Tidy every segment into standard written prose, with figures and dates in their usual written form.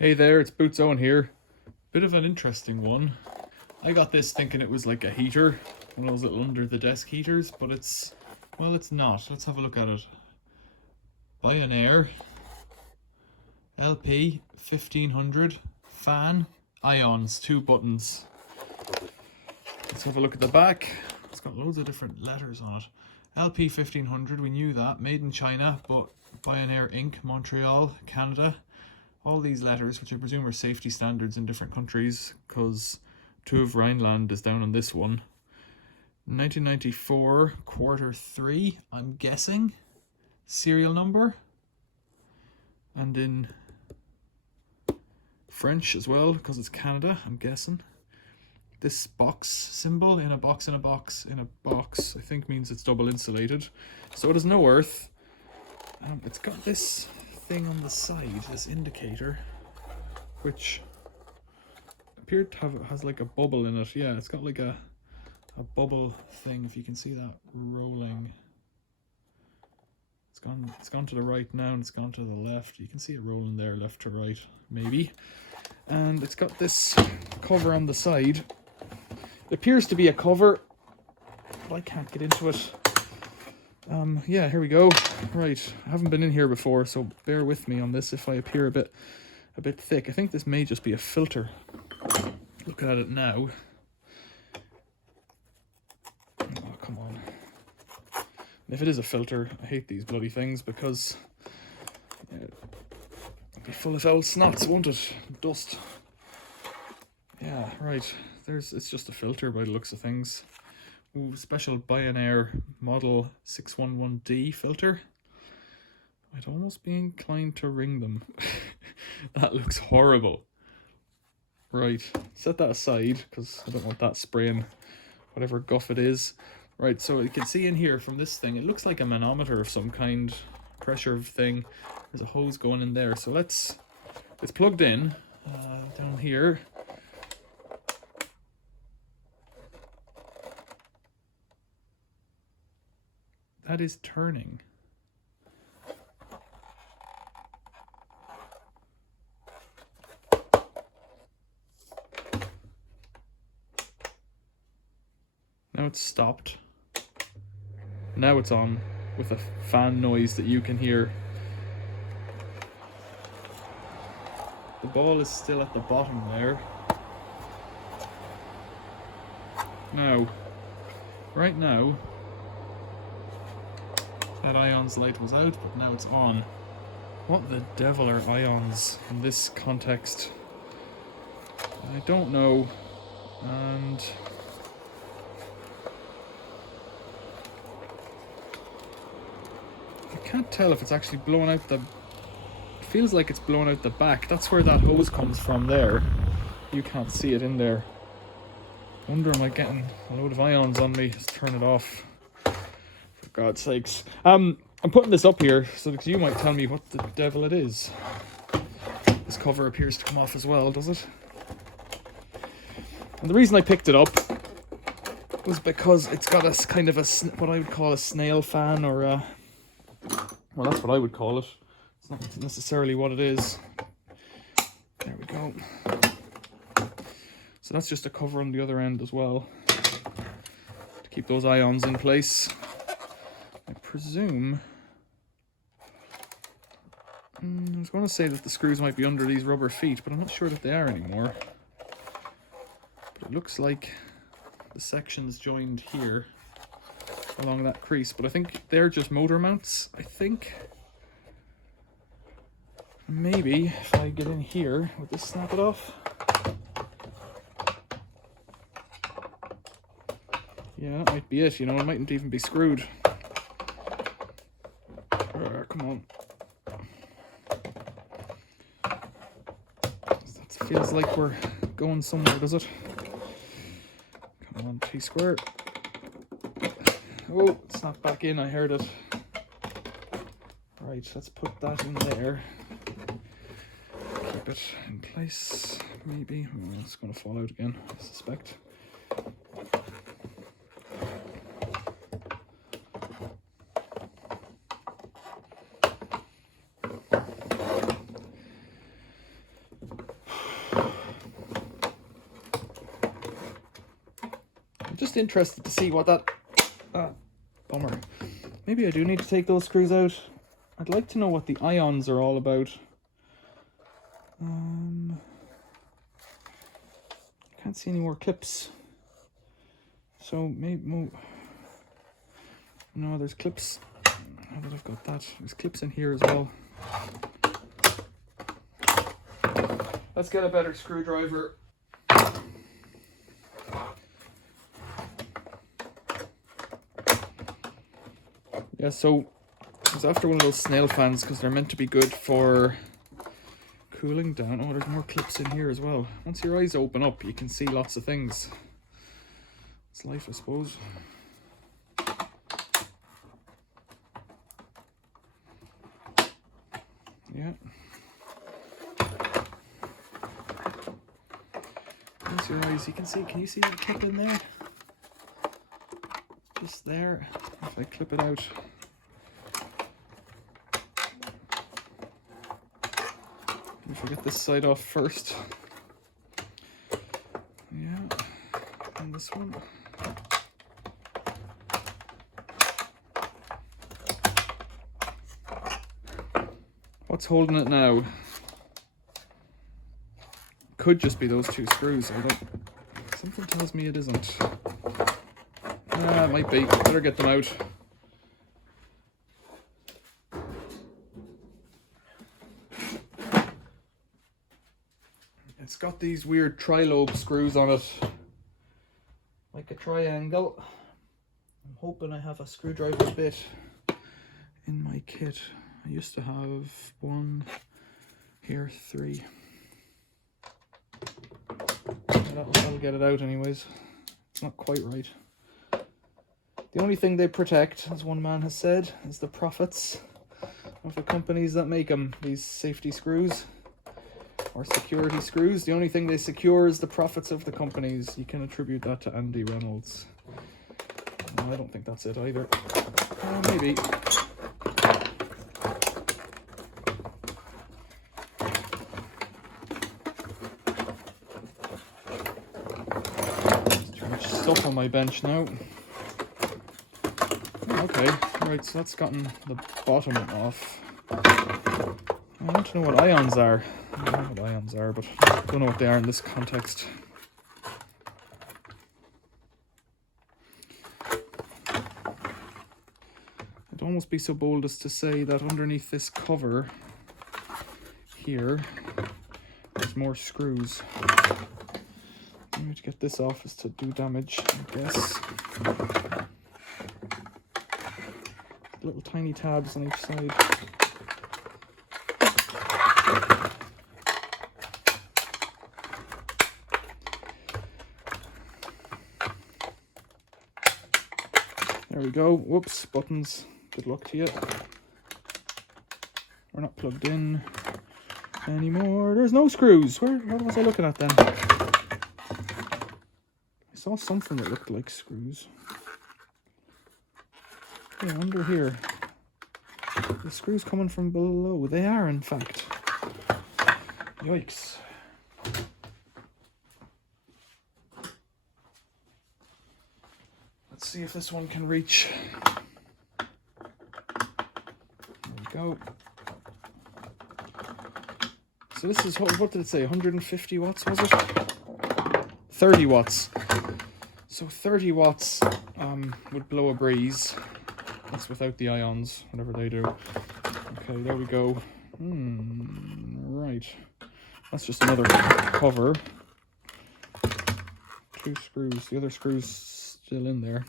Hey there, it's Boots Owen here. Bit of an interesting one. I got this thinking it was like a heater, one of those little under the desk heaters, but it's not. Let's have a look at it. Bionaire LP1500 fan ions, 2 buttons. Let's have a look at the back. It's got loads of different letters on it. LP1500, we knew that, made in China, but Bionaire Inc., Montreal, Canada. All these letters, which I presume are safety standards in different countries, because 2 of Rhineland is down on this one. 1994, Q3, I'm guessing. Serial number. And in French as well, because it's Canada, I'm guessing. This box symbol, in a box, in a box, in a box, I think means it's double insulated. So it has no earth. It's got this thing on the side, this indicator, which appeared to have, has like a bubble in it. Yeah, it's got like a bubble thing, if you can see that rolling. It's gone to the right now and it's gone to the left. You can see it rolling there, left to right, maybe. And it's got this cover on the side. It appears to be a cover, but I can't get into it. Yeah, here we go. Right, I haven't been in here before, so bear with me on this if I appear a bit thick. I think this may just be a filter. Looking at it now. Oh, come on. And if it is a filter, I hate these bloody things because it'll be full of old snots, won't it? Dust. Yeah, right. It's just a filter by the looks of things. Ooh, special Bionaire model 611D filter. I'd almost be inclined to ring them. That looks horrible. Right, set that aside because I don't want that spraying whatever guff it is. Right, so you can see in here from this thing, it looks like a manometer of some kind, pressure thing. There's a hose going in there. So it's plugged in down here. That is turning. Now it's stopped. Now it's on with a fan noise that you can hear. The ball is still at the bottom there. Now, right now, that ions light was out, but now it's on. What the devil are ions in this context? I don't know, and I can't tell if it's actually blowing out the... It feels like it's blowing out the back. That's where that hose comes from there. You can't see it in there. I wonder, am I getting a load of ions on me? Let's turn it off. For God's sakes. I'm putting this up here so that you might tell me what the devil it is. This cover appears to come off as well, does it? And the reason I picked it up was because it's got a kind of what I would call a snail fan, or a... Well, that's what I would call it. It's not necessarily what it is. There we go. So that's just a cover on the other end as well, to keep those ions in place. I presume... I was going to say that the screws might be under these rubber feet, but I'm not sure that they are anymore. But it looks like the section's joined here along that crease, but I think they're just motor mounts, I think. Maybe if I get in here, would this snap it off? Yeah, that might be it, you know, it mightn't even be screwed. Come on. That feels like we're going somewhere, does it? Come on, T-square. Oh, it's not back in, I heard it. Right, let's put that in there. Keep it in place, maybe. Oh, it's going to fall out again, I suspect. just interested to see what that... bummer. Maybe I do need to take those screws out. I'd like to know what the ions are all about. Can't see any more clips. So maybe... No, there's clips. Now that I've got that, there's clips in here as well. Let's get a better screwdriver. Yeah, so I was after one of those snail fans because they're meant to be good for cooling down. Oh, there's more clips in here as well. Once your eyes open up, you can see lots of things. It's life, I suppose. Yeah. Close your eyes. You can see. Can you see the clip in there? Just there. If I clip it out. If I get this side off first. Yeah. And this one. What's holding it now? Could just be those two screws. I don't... Something tells me it isn't. It might be. Better get them out. It's got these weird tri-lobe screws on it. Like a triangle. I'm hoping I have a screwdriver bit in my kit. I used to have one, here, 3. That'll get it out anyways. It's not quite right. The only thing they protect, as one man has said, is the profits of the companies that make them, these safety screws or security screws. The only thing they secure is the profits of the companies. You can attribute that to Andy Reynolds. No, I don't think that's it either. Maybe. Stuff on my bench now. Oh, okay, right, so that's gotten the bottom off. I want to know what ions are. I don't know what ions are, but I don't know what they are in this context. I'd almost be so bold as to say that underneath this cover here, there's more screws. The way to get this off is to do damage, I guess. Little tiny tabs on each side. There we go. Whoops, buttons. Good luck to you. We're not plugged in anymore. There's no screws. What was I looking at then? I saw something that looked like screws. Yeah, under here. The screws coming from below. They are, in fact. Yikes. Let's see if this one can reach. There we go. So this is, what did it say, 150 watts, was it? 30 watts. So 30 watts would blow a breeze. That's without the ions, whatever they do. Okay, there we go. Right. That's just another cover. 2 screws. The other screw's still in there.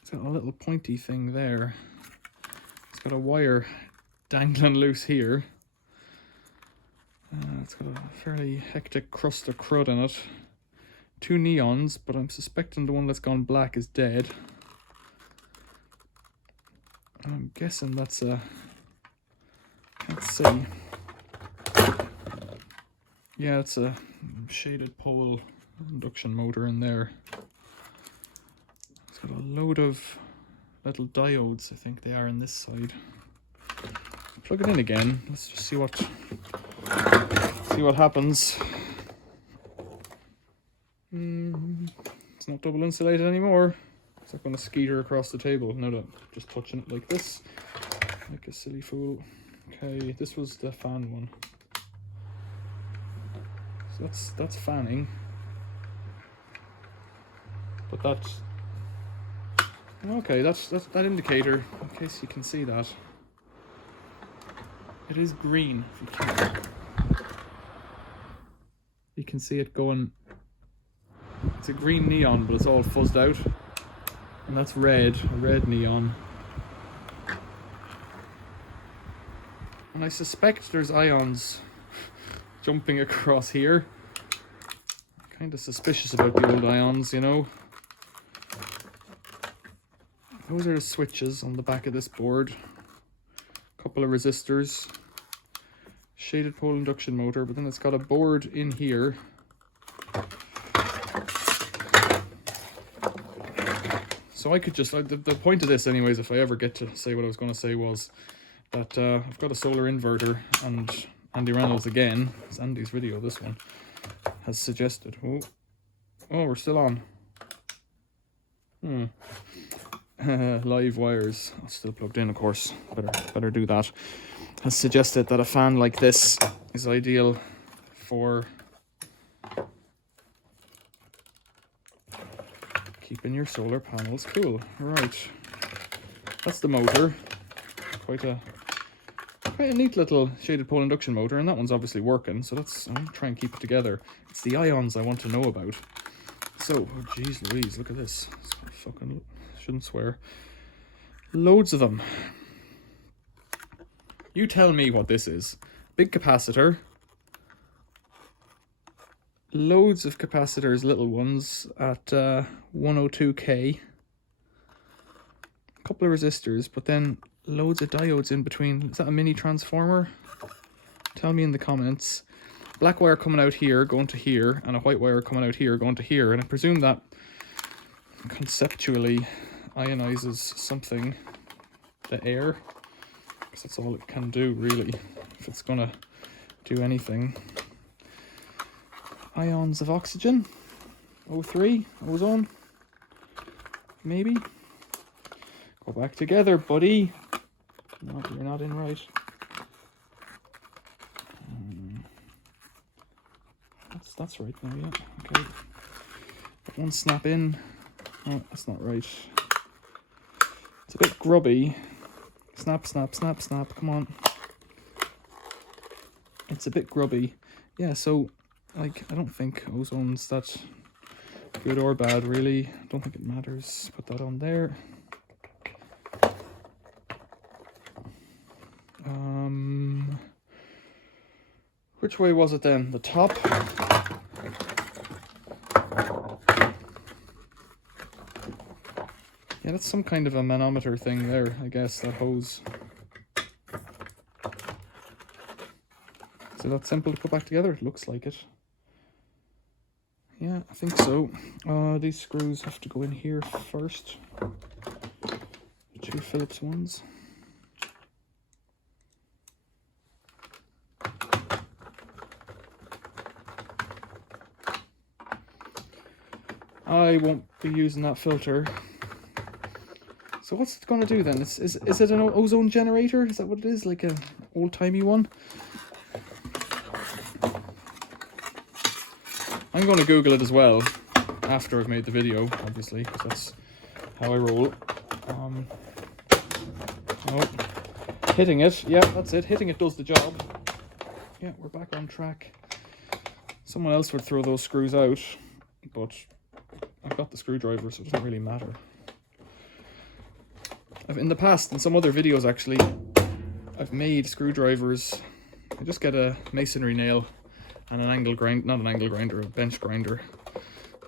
It's got a little pointy thing there. It's got a wire dangling loose here. It's got a fairly hectic crust of crud in it. 2 neons, but I'm suspecting the one that's gone black is dead. I'm guessing that's a... Let's see. Yeah, it's a shaded pole induction motor in there. It's got a load of little diodes, I think they are on this side. Plug it in again. Let's just see what happens. It's not double insulated anymore. It's not going to skeeter across the table. No, just touching it like this, like a silly fool. Okay, this was the fan one. So that's fanning. But that's okay. That's that indicator. In case you can see that, it is green. If you can see it going. It's a green neon, but it's all fuzzed out, and that's red. A red neon. And I suspect there's ions jumping across here. Kind of suspicious about the old ions, you know. Those are the switches on the back of this board. A couple of resistors. Shaded pole induction motor, but then it's got a board in here. So I could just, the point of this anyways, if I ever get to say what I was going to say, was that I've got a solar inverter, and Andy Reynolds again, it's Andy's video, this one, has suggested, oh we're still on. Live wires, still plugged in of course, better do that. Has suggested that a fan like this is ideal for keeping your solar panels cool. Right, that's the motor. Quite a neat little shaded pole induction motor, and that one's obviously working, so I'm gonna try and keep it together. It's the ions I want to know about. So, oh geez Louise, look at this. Fucking, shouldn't swear. Loads of them. You tell me what this is. Big capacitor. Loads of capacitors, little ones, at 102k. A couple of resistors, but then loads of diodes in between. Is that a mini transformer? Tell me in the comments. Black wire coming out here, going to here, and a white wire coming out here, going to here. And I presume that conceptually ionizes something, the air, because that's all it can do really, if it's gonna do anything. Ions of oxygen, O3, ozone, maybe. Go back together, buddy. No, you're not in right. That's right now, yeah. Okay. That one snap in. Oh, that's not right. It's a bit grubby. Snap, snap, snap, snap. Come on. It's a bit grubby. Yeah, so, like, I don't think ozone's that good or bad, really. I don't think it matters. Put that on there. Which way was it then? The top? Yeah, that's some kind of a manometer thing there, I guess, that hose. Is it that simple to put back together? It looks like it. Yeah, I think so. These screws have to go in here first. The two Phillips ones. I won't be using that filter. So what's it going to do then? Is it an ozone generator? Is that what it is? Like a old-timey one? I'm going to Google it as well after I've made the video, obviously, because that's how I roll. Oh, hitting it. Yeah, that's it. Hitting it does the job. Yeah, we're back on track. Someone else would throw those screws out, but I've got the screwdriver, so it doesn't really matter. In the past, in some other videos actually, I've made screwdrivers. I just get a masonry nail and an angle grind, not an angle grinder, a bench grinder.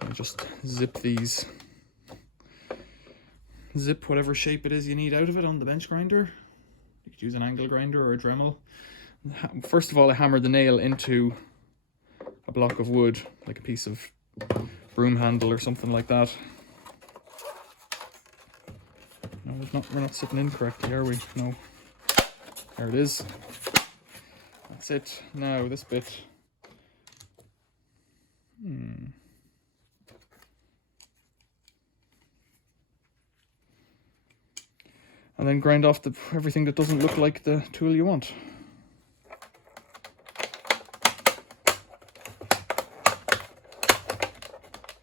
I just zip these. Zip whatever shape it is you need out of it on the bench grinder. You could use an angle grinder or a Dremel. First of all, I hammer the nail into a block of wood, like a piece of broom handle or something like that. No, we're not sitting in correctly, are we? No. There it is. That's it. Now, this bit. and then grind off everything that doesn't look like the tool you want.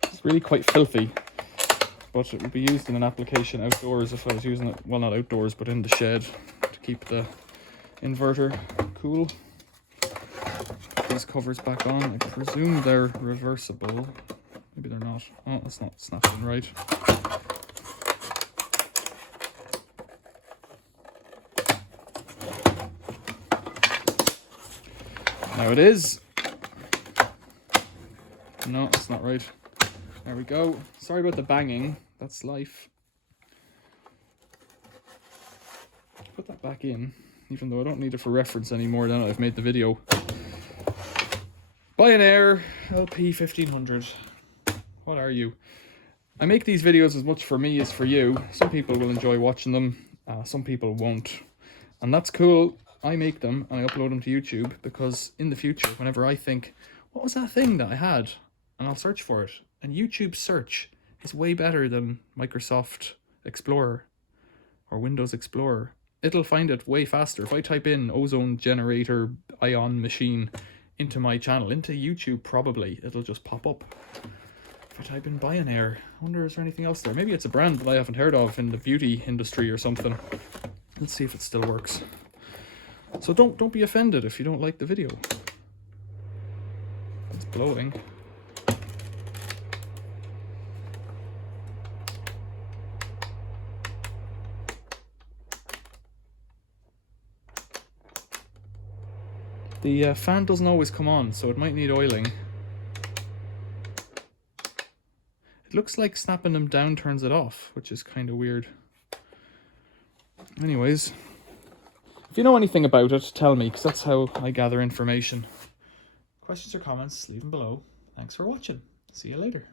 It's really quite filthy, but it would be used in an application outdoors if I was using it, well, not outdoors, but in the shed to keep the inverter cool. Put these covers back on. I presume they're reversible. Maybe they're not. Oh, that's not snapped in right. Now it is. No, it's not right. There we go. Sorry about the banging. That's life. Put that back in, even though I don't need it for reference anymore now that I've made the video. Bionaire LP1500. What are you? I make these videos as much for me as for you. Some people will enjoy watching them, some people won't. And that's cool. I make them and I upload them to YouTube because in the future, whenever I think, what was that thing that I had? And I'll search for it. And YouTube search is way better than Microsoft Explorer or Windows Explorer. It'll find it way faster. If I type in ozone generator ion machine into my channel, into YouTube probably, it'll just pop up. If I type in Bionaire, I wonder is there anything else there? Maybe it's a brand that I haven't heard of in the beauty industry or something. Let's see if it still works. So don't be offended if you don't like the video. It's blowing. The fan doesn't always come on, so it might need oiling. It looks like snapping them down turns it off, which is kind of weird. Anyways, if you know anything about it, tell me, because that's how I gather information. Questions or comments, leave them below. Thanks for watching. See you later.